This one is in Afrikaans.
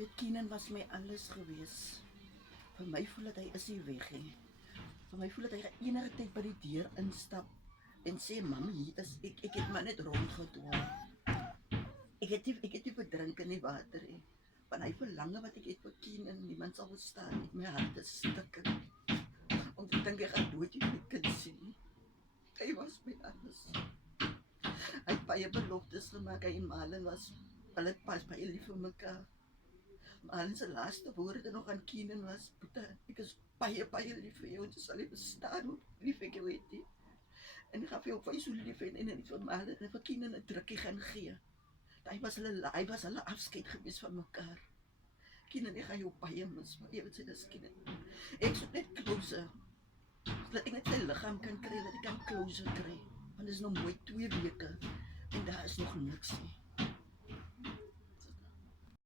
Weet, Keenan was my alles gewees. Vir my voel dat hy is nie weg nie. Vir my voel dat hy enige tyd by die deur instap en sê, "Mami, hier is ek het maar net rondgedwaal. Ek het nie verdrink in die water nie. Want hy verlange wat ek het vir Keenan, niemand sal verstaan nie. My hart is stikkend. Om te dink ek gaan dood jy my kind sien. Hy was my alles. Hy het baie beloftes gemaak, hy en Malin was, hulle pas baie lief vir mekaar. Malin se laaste woorde nog aan Keenan was, "Boeta, ek is baie lief vir jou, en jy sal nie verstaan hoe lief ek jou het nie. En ek gaan vir jou vir so lief en vir Malin en vir Keenan 'n drukkie gaan gee." Hy was hulle afskeid gewees van mekaar. Keenan, ek gaan jou baie mis, maar jy weet sy dis Keenan. Ek soek net closer. Dat ek net sy liggaam kan kry, dat ek kan closer kry. Want dit is nog mooi 2 weke en daar is nog niks nie.